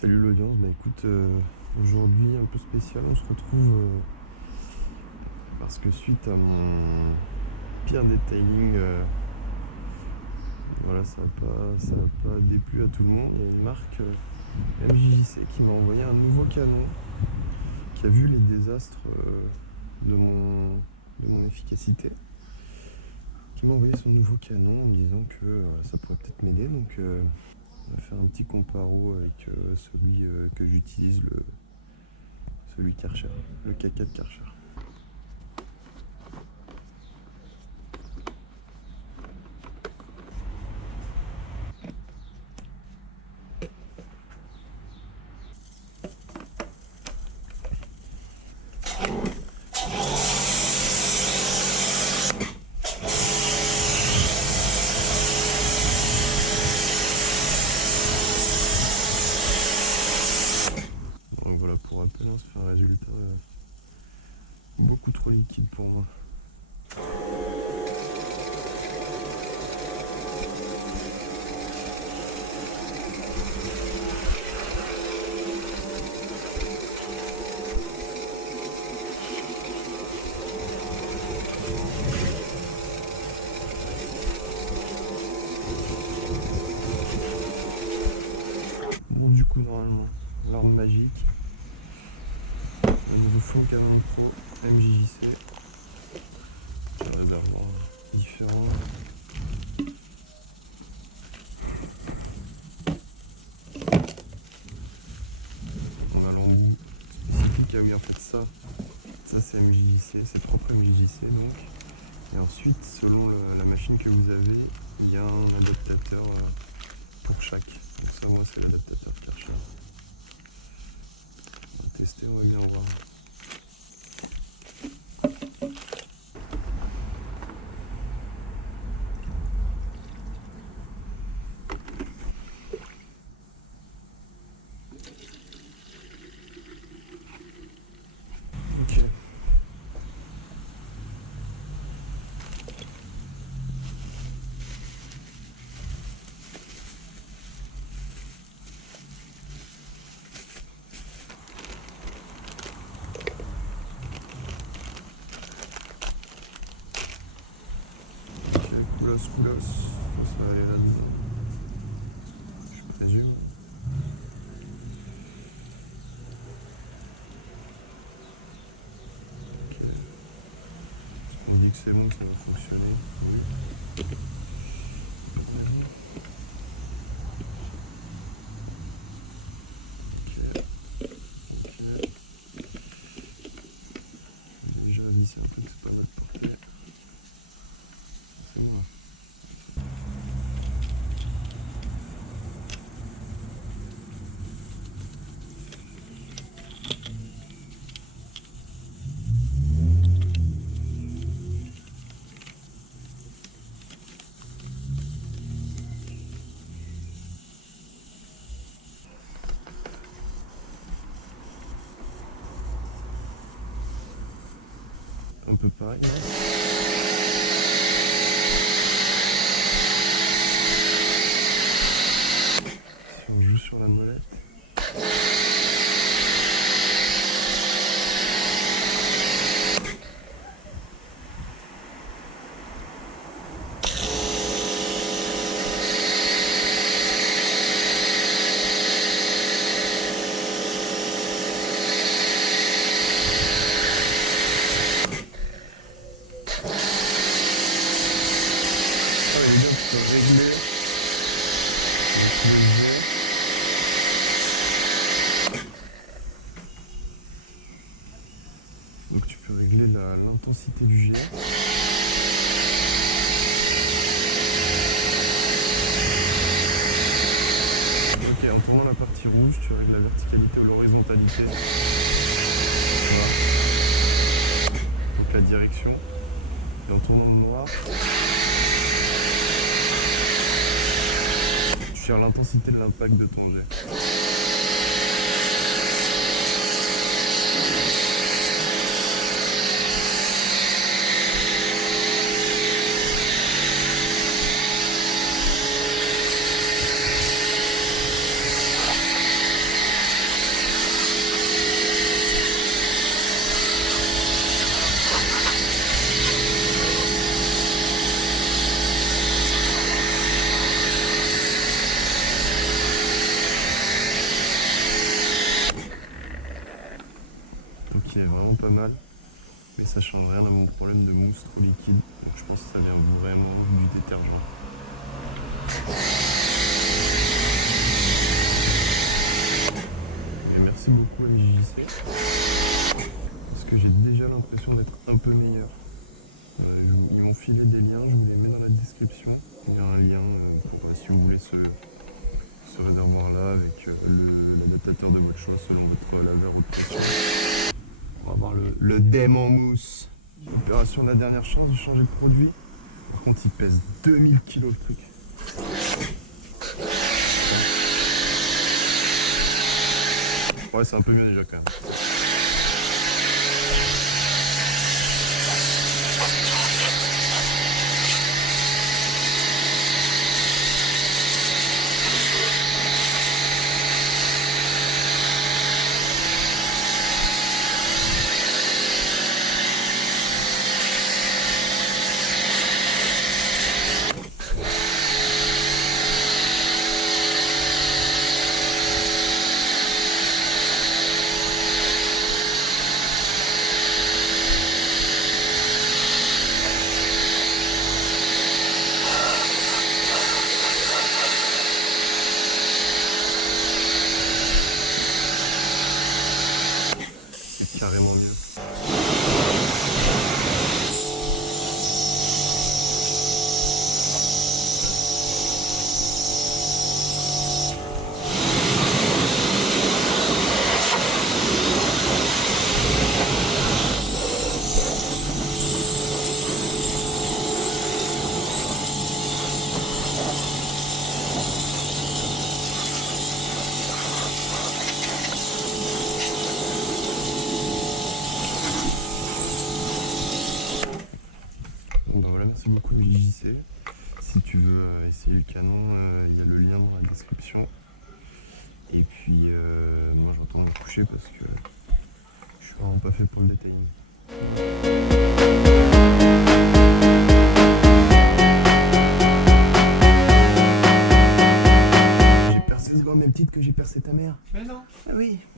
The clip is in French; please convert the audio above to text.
Salut l'audience, bah écoute, aujourd'hui un peu spécial, on se retrouve parce que suite à mon pire detailing, voilà, ça a pas déplu à tout le monde. Il y a une marque MJJC qui m'a envoyé un nouveau canon qui a vu les désastres de mon efficacité, qui m'a envoyé son nouveau canon en me disant que ça pourrait peut-être m'aider. Donc on va faire un petit comparo avec celui que j'utilise, celui Karcher, le K4 Karcher. Donc voilà, pour rappel, ça fait un résultat beaucoup trop liquide pour moi. Bon, du coup, normalement, l'arme magique, le nouveau Fond Canon Pro MJJC, qui a réservoir différent. On a l'embout spécifique. Ah oui, en fait, ça c'est MJJC, c'est propre MJJC donc. Et ensuite, selon la machine que vous avez, il y a un adaptateur pour chaque. Donc ça, moi, c'est l'adaptateur Karcher. On va tester, on va bien voir. Ok. Koulos, ça va aller là-dedans, je présume. Ok. On dit que c'est bon, que ça va fonctionner. Oui. Ok. Ok. J'ai déjà vissé un peu, c'est pas mal porté. C'est bon. Un peu pareil. Si on joue sur la molette. Ah oui, bien, tu peux régler. Donc tu peux régler l'intensité du jet. Ok, en tournant la partie rouge, tu règles la verticalité ou l'horizontalité. Voilà. Donc la direction. Et en tournant le noir, tu gères l'intensité de l'impact de ton jet. vraiment pas mal. Mais ça change rien à mon problème de mousse trop liquide. Donc je pense que ça vient vraiment du détergent. Et merci beaucoup MJJC. Parce que j'ai déjà l'impression d'être un peu meilleur. Ils m'ont filé des liens, je vous les mets dans la description. Il y a un lien pour si vous voulez ce réservoir-là avec l'adaptateur de votre choix selon votre laveur ou pression. On va avoir le DEM en mousse. Opération de la dernière chance, j'ai changé de produit. Par contre, il pèse 2000 kg le truc. Ouais, c'est un peu mieux déjà quand même. C'est carrément mieux. Bon bah voilà, merci beaucoup MJJC. Si tu veux essayer le canon, il y a le lien dans la description. Et puis moi je retourne me coucher parce que je suis vraiment pas fait pour le détailling.